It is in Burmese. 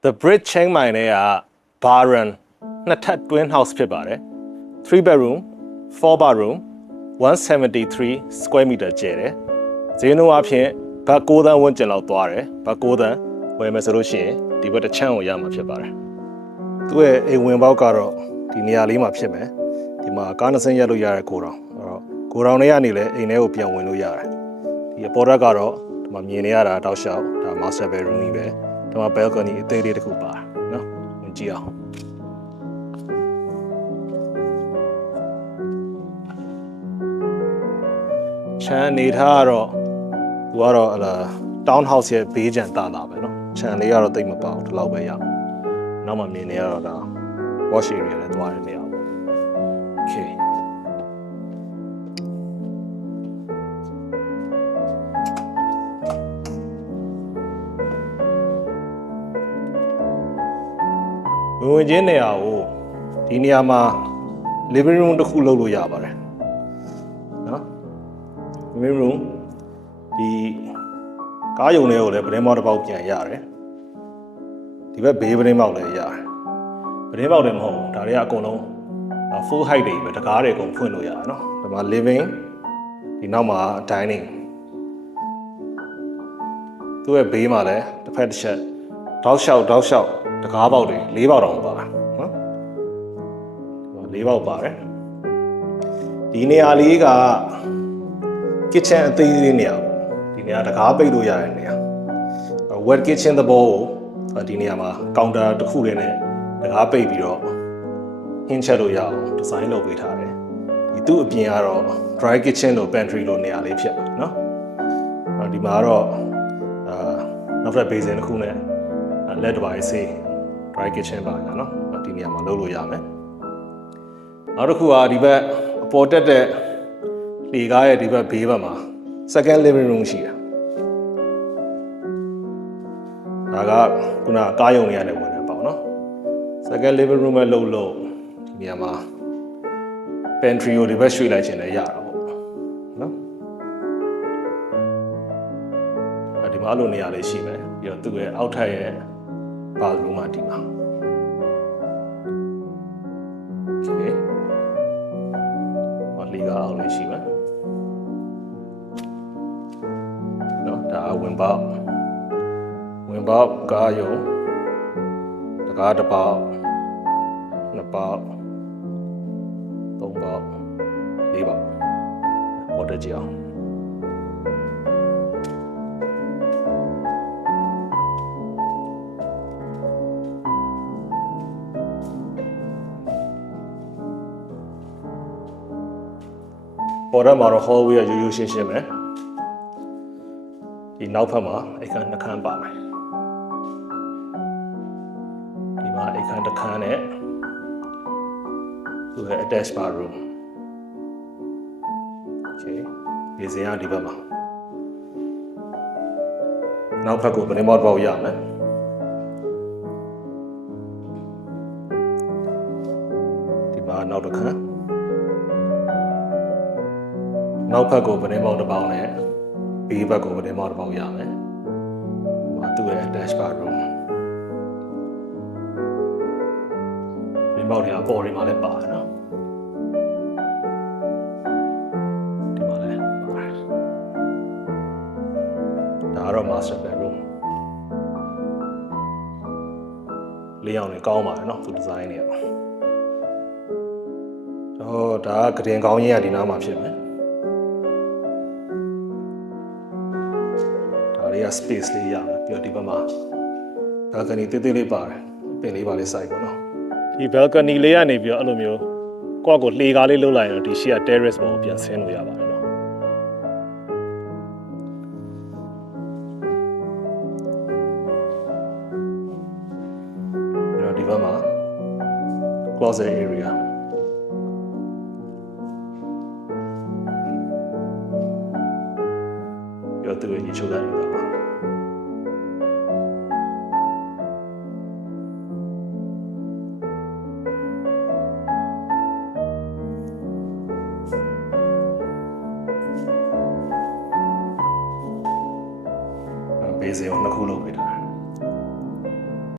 The Bridge Chiang Mai နဲ့က Baron နှစ်ထပ် twin house ဖြစ်ပါတယ်3 bedroom 4 bathroom 173 square meter ကျယ်တယ်ဈေးနှုန်းအပြင်ဘတ်6သန်းဝန်းကျင်လောက်သွားတယ်ဘတ်6သန်းဝယ်မယ်ဆိုလို့ရှိရင်ဒီဘက်တစ်ချမ်းကိုရမှာဖြစ်ပါတယ်သူ့ရဲ့အိမ်ဝင်ပေါက်ကတော့ဒီနေရာလေးမှာဖြစ်မယ်ဒီမှာကားနှစ်စင်းရက်လို့ရတဲ့ကိုတောင်အဲ့တော့ကိုတောင်တွေကနေလည်းအိမ်ထဲကိုပြန်ဝင်လို့ရတယ်ဒီအပေါ်ဓာတ်ကတော့ဒီမှာမြင်နေရတာတောက်လျှောက်ဒါ master bedroom ကြီးပဲ ဒီမှာ balcony အသေးလေးတစ်ခုပါတယ်နော်ဝင်ကြည့်အောင် ချမ်းအနေထားကတော့သူကတော့ဟလာ town house ရဲ့ဘေးကျန်တာတာပဲเนาะချမ်းလေးကတော့တိတ်မပေါဘူးဒီလောက်ပဲရအောင်နောက်မှမြင်နေရတော့ဒါ wash area လည်းသွားရနေအော ဝင်ဝင်ချင်းနေရာကိုဒီနေရာမှာ living room တစ်ခုလုပ်လို့ရပါတယ်နော် living room ဒီကားယုံတွေကိုလည်းပတင်းမောက်တစ်ပေါက်ပြန်ရတယ်ဒီဘက်ဘေးပတင်းမောက်လည်းရတယ်ပတင်းမောက်လည်းမဟုတ်ဘူးဒါတွေကအကုန်လုံး full height တွေပဲတကားတွေအကုန်ဖွင့်လို့ရတယ်နော်ဒီမှာ living ဒီနောက်မှာ dining သူ့ရဲ့ဘေးမှာလည်းတစ်ဖက်တစ်ချက်တောက်လျှောက်တောက်လျှောက် တကားပေါက်တွေ၄ပေါက်တောင်ပါနော်၄ပေါက်ပါတယ်ဒီနေရာလေးက kitchen အသေးသေးနေရာဒီနေရာတကားပိတ်လို့ရတဲ့နေရာ wet kitchen သဘောကိုဒီနေရာမှာ counter တစ်ခုလေးနဲ့တကားပိတ်ပြီးတော့ဟင်းချက်လို့ရအောင်ဒီဇိုင်းလုပ်ပေးထားတယ်ဒီသူ့အပြင်ကတော့ dry kitchen လို့ pantry လို့နေရာလေးဖြစ်ပါတယ်နော်ဒီမှာကတော့အာနောက်ထပ် basin တစ်ခုနဲ့လက်တစ်ပါးဆေး bright kitchen ပါညာနော်ဒီနေရာမှာလုပ်လို့ရမယ်နောက်တစ်ခုကဒီဘက်အပေါ်တက်တဲ့လေကားရဲ့ဒီဘက်ဘေးဘက်မှာ second living room ရှိတာဒါကခုနကားယုံနေရတဲ့ဝင်တယ်ပေါ့နော် second living room ပဲလုပ်လို့ဒီနေရာမှာ pantry ကိုဒီဘက်ရွှေ့လိုက်ခြင်းလည်းရတာပေါ့နော်အဲဒီမှာအဲ့လိုနေရာလေးရှိမယ်ပြီးတော့သူ့ရဲ့အောက်ထပ်ရဲ့ bathroom မှာဒီမှာ okay ဟောလီကအောင်လေးရှိမယ်နော်ဒါဝင်ပေါက်ဝင်ပေါက်ကားယုံတကားတစ်ပေါက်နှစ်ပေါက်သုံးပေါက်လေးပေါက်ပေါ်တက်ကြည့်အောင် ပေါ်တက်မှာတော့ hallway ကရိုးရိုးရှင်းရှင်းပဲဒီနောက်ဖက်မှာအခန်းနှစ်ခန်းပါမယ်ဒီမှာအခန်းတစ်ခန်းနဲ့သူရဲ့ attached bathroom okay ဒီစင်ကဒီဘက်မှာနောက်ဖက်ကိုဘယ်နှမော့ပေါက်ရမယ်ဒီမှာနောက်တစ်ခန်း နောက်ဖက်ကိုဘယ်နှမော့တစ်ပေါက်နဲ့ဘေးဘက်ကိုဘယ်နှမော့တစ်ပေါက်ရမယ်ဒီမှာသူ့ရဲ့ attached bathroom ဒီမောက်တွေအပေါ်တွေမှာလည်းပါတယ်နော်ဒီမှာလည်းပါတယ်ဒါကတော့ master bedroom လေးအောင်နေကောင်းပါတယ်နော်သူဒီဇိုင်းတွေကဟောဒါကကတင်ကောင်းကြီးကဒီနားမှာဖြစ်မယ် လေးက space လေးရမယ်ပြီးတော့ဒီဘက်မှာ balcony တေးသေးလေးပါတယ်ပင်လေးပါလေးစိုက်ပါနော်ဒီ balcony လေးကနေပြီးတော့အဲ့လိုမျိုးကိုယ့်ကိုလှေကားလေးလှုပ်လိုက်ရင်တော့ဒီရှေ့က terrace ပေါ်ကိုပြန်ဆင်းလို့ရပါတယ်နော်ပြီးတော့ဒီဘက်မှာ closet area ၄၀ကိုနှစ်ခုလုပ်ပေးတာ